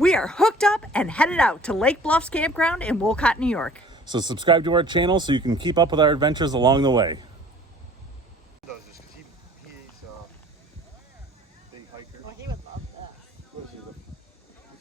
We are hooked up and headed out to Lake Bluffs Campground in Wolcott, New York. So subscribe to our channel so you can keep up with our adventures along the way. Does this because he's a big hiker. Well, he would love this. What's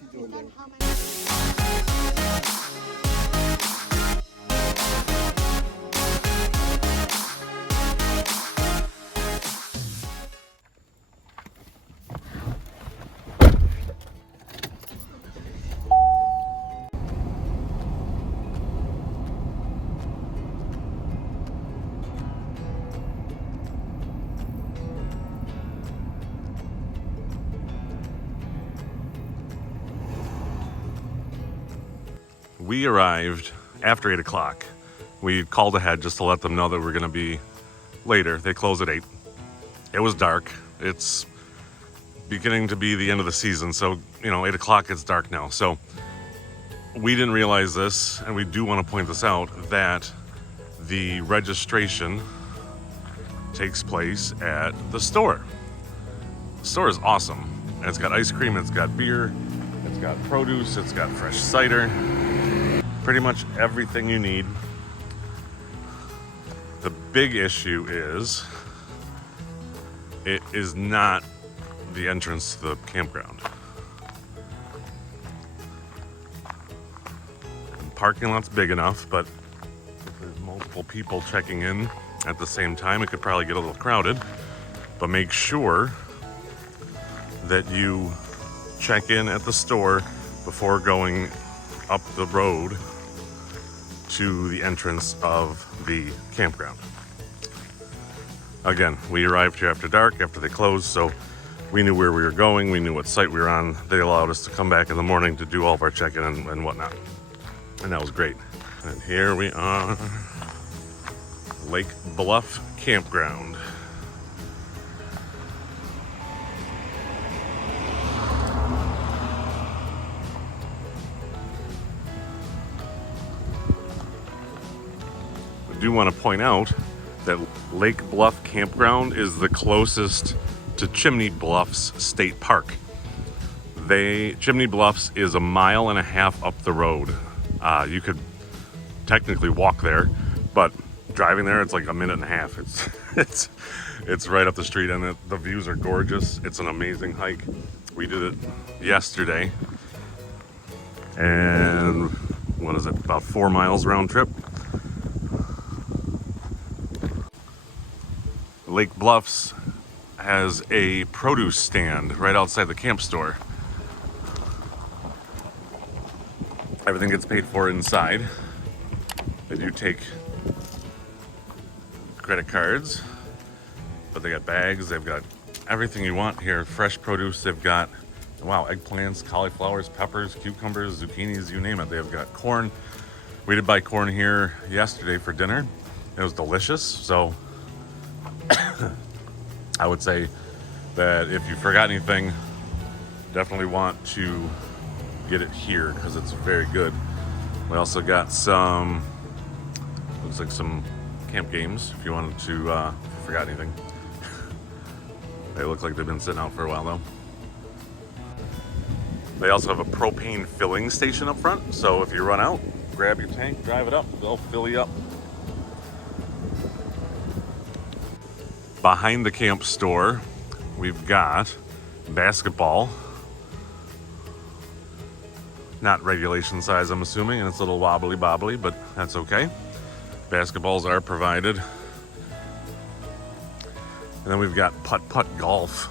he doing He's there? done how many? We arrived after 8 o'clock. We called ahead just to let them know that we're gonna be later. They close at 8. It was dark. It's beginning to be the end of the season, so 8 o'clock, it's dark now. So we didn't realize this, and we do want to point this out, that the registration takes place at the store. The store is awesome. And it's got ice cream, it's got beer, it's got produce, it's got fresh cider. Pretty much everything you need. The big issue is it is not the entrance to the campground. The parking lot's big enough, but if there's multiple people checking in at the same time, it could probably get a little crowded. But make sure that you check in at the store before going up the road to the entrance of the campground. Again, we arrived here after dark, after they closed, so we knew where we were going, we knew what site we were on. They allowed us to come back in the morning to do all of our check-in and whatnot. And that was great. And here we are, Lake Bluff Campground. I do want to point out that Lake Bluff Campground is the closest to Chimney Bluffs State Park. Chimney Bluffs is 1.5 miles up the road. You could technically walk there, but driving there, it's like 1.5 minutes. It's right up the street, and the views are gorgeous. It's an amazing hike. We did it yesterday, and what is it, about 4 miles round trip. Lake Bluffs has a produce stand right outside the camp store. Everything gets paid for inside. They do take credit cards, but they got bags, they've got everything you want here. Fresh produce, they've got, wow, eggplants, cauliflowers, peppers, cucumbers, zucchinis, you name it. They've got corn. We did buy corn here yesterday for dinner. It was delicious, so I would say that if you forgot anything, definitely want to get it here because it's very good. We also got some, looks like some camp games if you wanted to, if you forgot anything. They look like they've been sitting out for a while though. They also have a propane filling station up front, so if you run out, grab your tank, drive it up, they'll fill you up. Behind the camp store, we've got basketball. Not regulation size, I'm assuming, and it's a little wobbly bobbly, but that's okay. Basketballs are provided. And then we've got putt golf.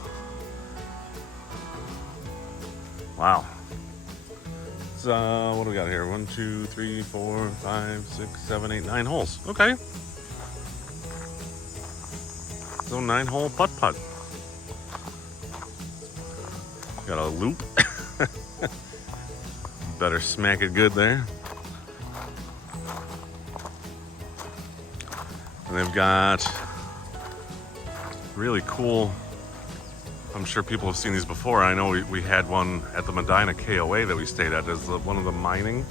Wow. So what do we got here? 1, 2, 3, 4, 5, 6, 7, 8, 9 holes. Okay. So 9-hole putt. Got a loop. Better smack it good there. And they've got really cool, I'm sure people have seen these before. I know we had one at the Medina KOA that we stayed at. It's one of the mining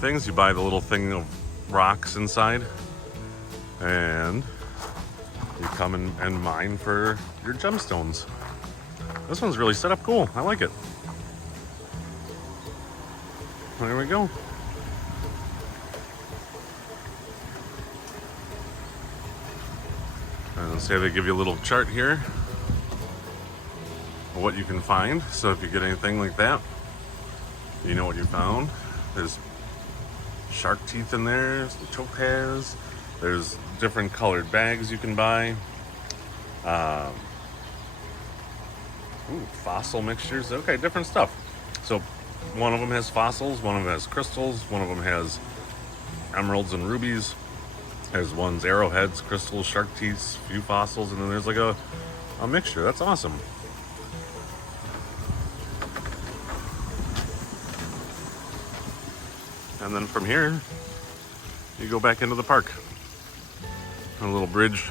things. You buy the little thing of rocks inside, and you come and mine for your gemstones. This one's really set up cool. I like it. there we go. And say they give you a little chart here of what you can find. So if you get anything like that, you know what you found. There's shark teeth in there, some topaz. There's different colored bags you can buy. Fossil mixtures. Okay, different stuff. So one of them has fossils, one of them has crystals, one of them has emeralds and rubies. There's one's arrowheads, crystals, shark teeth, few fossils, and then there's like a mixture. That's awesome. And then from here, you go back into the park. A little bridge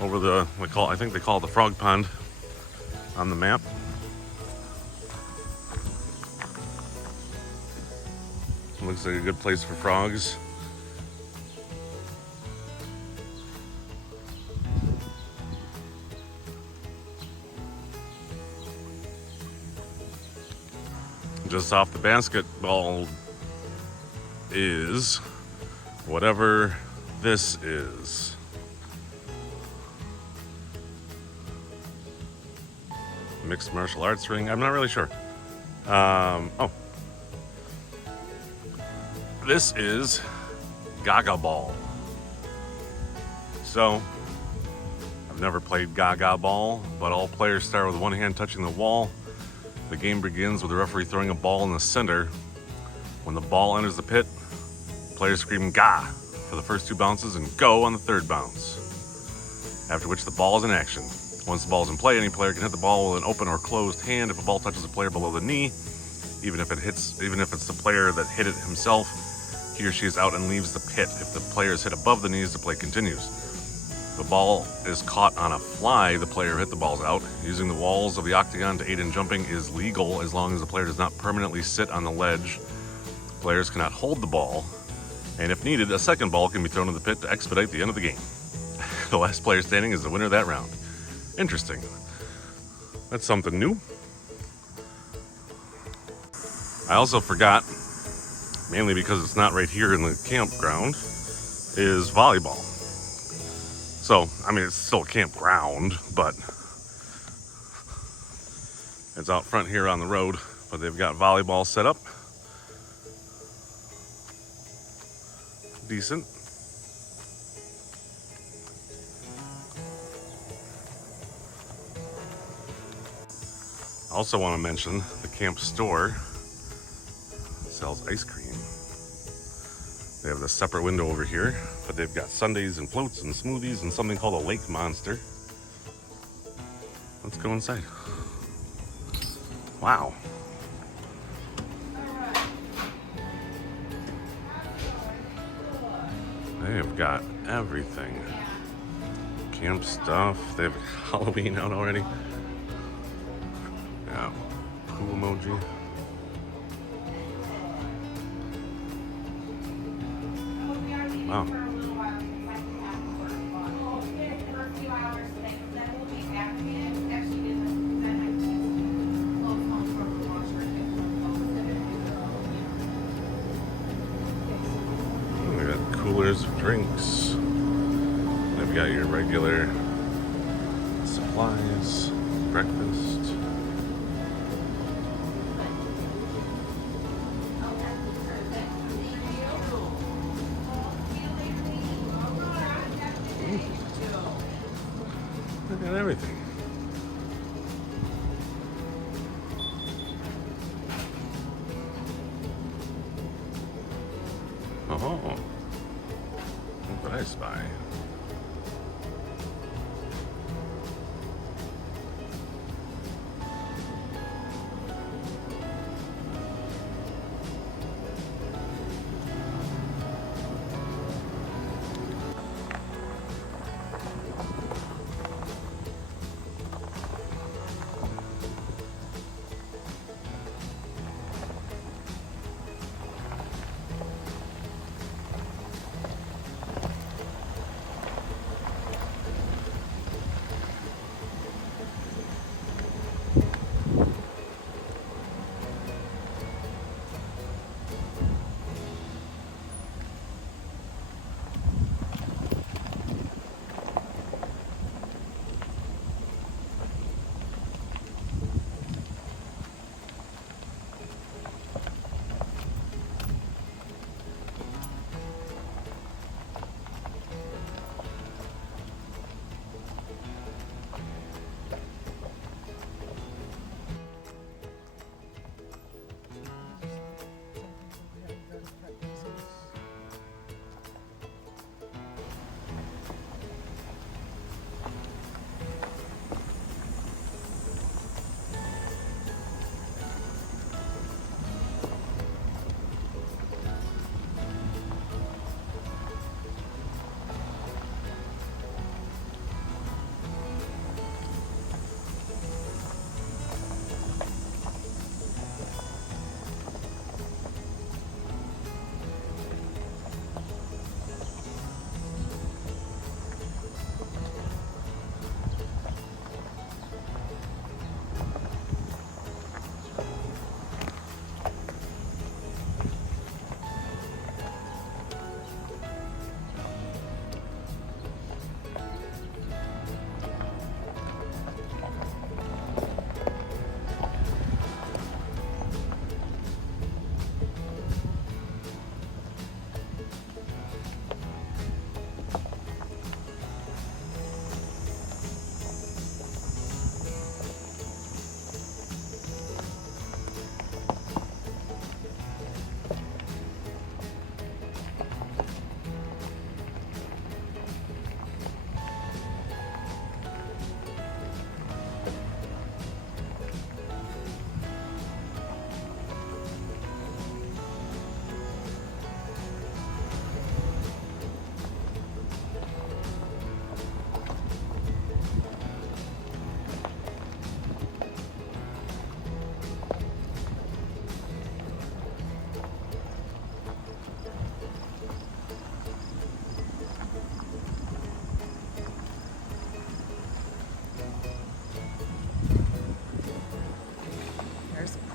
over the, I think they call it the frog pond on the map. Looks like a good place for frogs. Just off the basketball is whatever this is. Mixed martial arts ring. I'm not really sure. Oh. This is Gaga Ball. So, I've never played Gaga Ball, but all players start with one hand touching the wall. The game begins with the referee throwing a ball in the center. When the ball enters the pit, players scream "Ga" for the first 2 bounces and "Go" on the 3rd bounce. After which the ball is in action. Once the ball is in play, any player can hit the ball with an open or closed hand. If a ball touches a player below the knee, even if it's the player that hit it himself, he or she is out and leaves the pit. If the player is hit above the knees, the play continues. If the ball is caught on a fly, the player who hit the ball's out. Using the walls of the octagon to aid in jumping is legal as long as the player does not permanently sit on the ledge. Players cannot hold the ball, and if needed, a second ball can be thrown in the pit to expedite the end of the game. The last player standing is the winner of that round. Interesting. That's something new. I also forgot, mainly because it's not right here in the campground, is volleyball. So, I mean, it's still a campground, but it's out front here on the road, but they've got volleyball set up. Decent. I also want to mention the camp store sells ice cream. They have a separate window over here, but they've got sundaes and floats and smoothies and something called a lake monster. Let's go inside. Wow. They've got everything. Camp stuff. They have Halloween out already. Yeah, cool emoji. Wow. We got coolers of drinks. They've got your regular supplies, breakfast. Look at everything. Oh, what did I spy?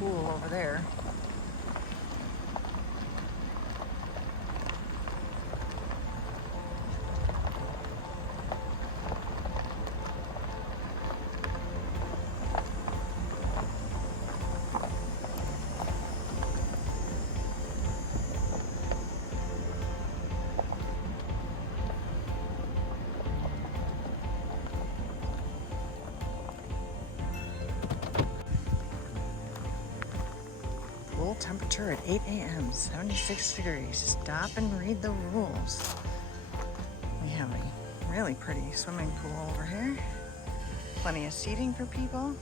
pool over there. Pool temperature at 8 a.m., 76 degrees. Stop and read the rules. We have a really pretty swimming pool over here. Plenty of seating for people.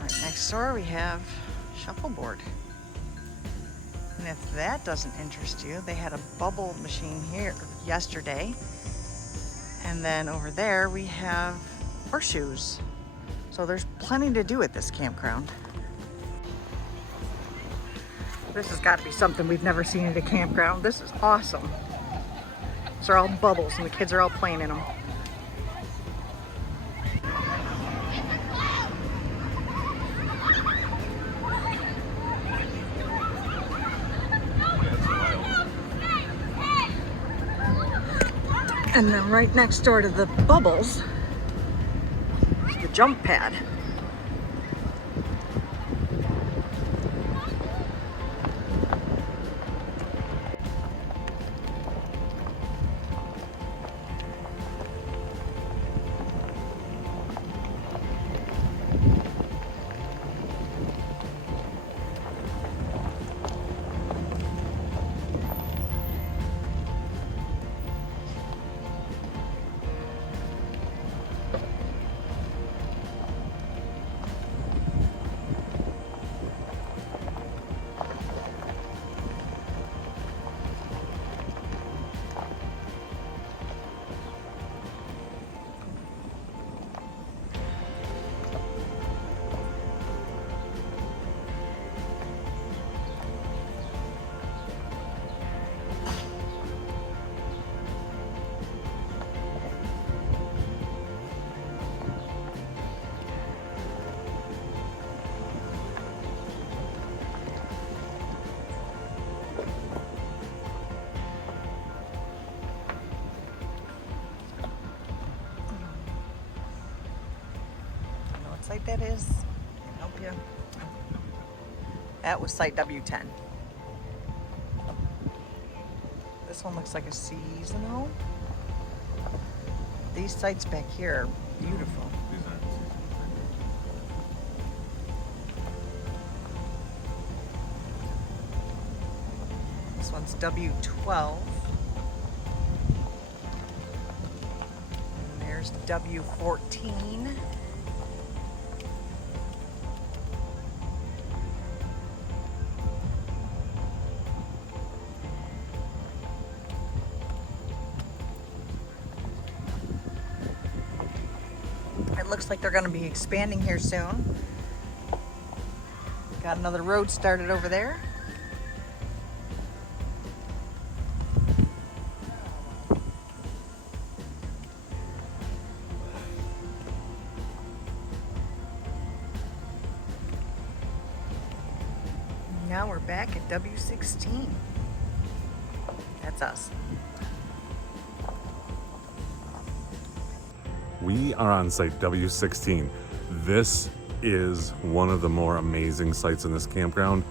Right next door we have shuffleboard. And if that doesn't interest you, they had a bubble machine here yesterday. And then over there we have horseshoes. So there's plenty to do at this campground. This has got to be something we've never seen at a campground. This is awesome. These are all bubbles and the kids are all playing in them. And then right next door to the bubbles is the jump pad. Site that is? Can I help you? That was site W10. This one looks like a seasonal. These sites back here are beautiful. This one's W12. And there's W14. It looks like they're going to be expanding here soon. Got another road started over there. Now we're back at W16. That's us. We are on site W16. This is one of the more amazing sites in this campground.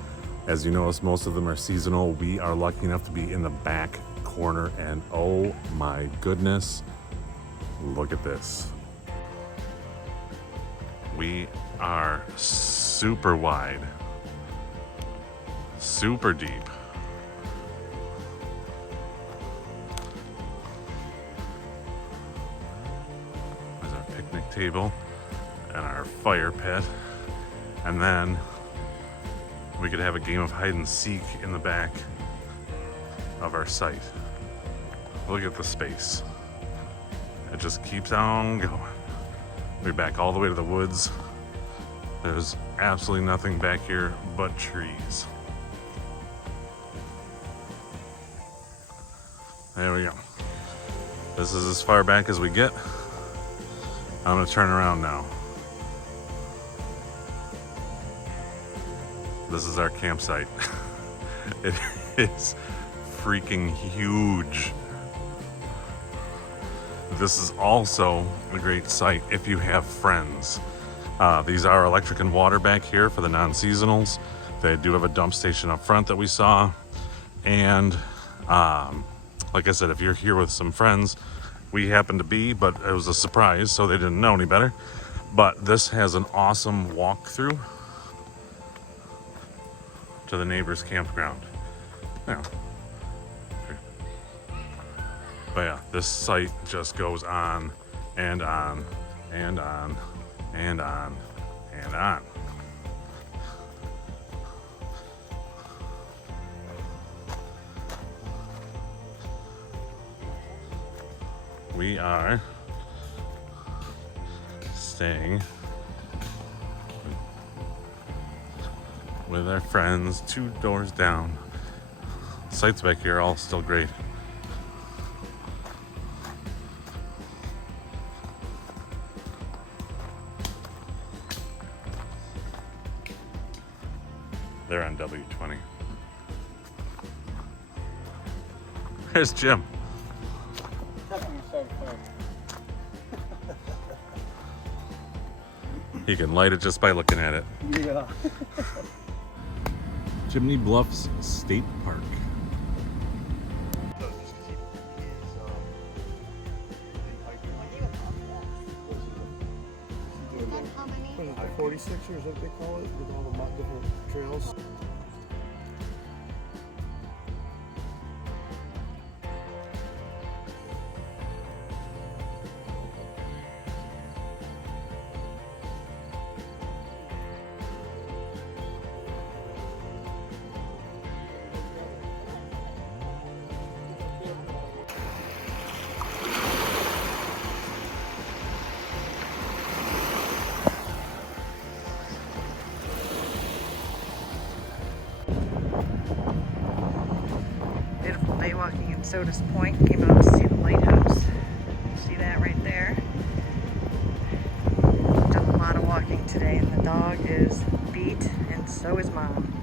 As you notice, most of them are seasonal. We are lucky enough to be in the back corner, and oh my goodness, look at this. We are super wide, super deep. Table and our fire pit, and then we could have a game of hide and seek in the back of our site. Look at the space. It just keeps on going. We're back all the way to the woods. There's absolutely nothing back here but trees. There we go. This is as far back as we get. I'm gonna turn around now. This is our campsite. It is freaking huge. This is also a great site if you have friends. These are electric and water back here for the non-seasonals. They do have a dump station up front that we saw. And like I said, if you're here with some friends, we happened to be, but it was a surprise, so they didn't know any better. But this has an awesome walkthrough to the neighbor's campground. Now, but yeah, this site just goes on and on and on and on and on. We are staying with our friends 2 doors down. Sites back here are all still great. They're on W20. There's Jim. He can light it just by looking at it. Yeah. Chimney Bluffs State Park. Does this 'cause he's a big hiker. He's doing And how many? what is it, the 46ers, what they call it, with all the different trails. Beautiful day walking in Sodas Point. Came out to see the lighthouse. See that right there? Done a lot of walking today, and the dog is beat, and so is Mom.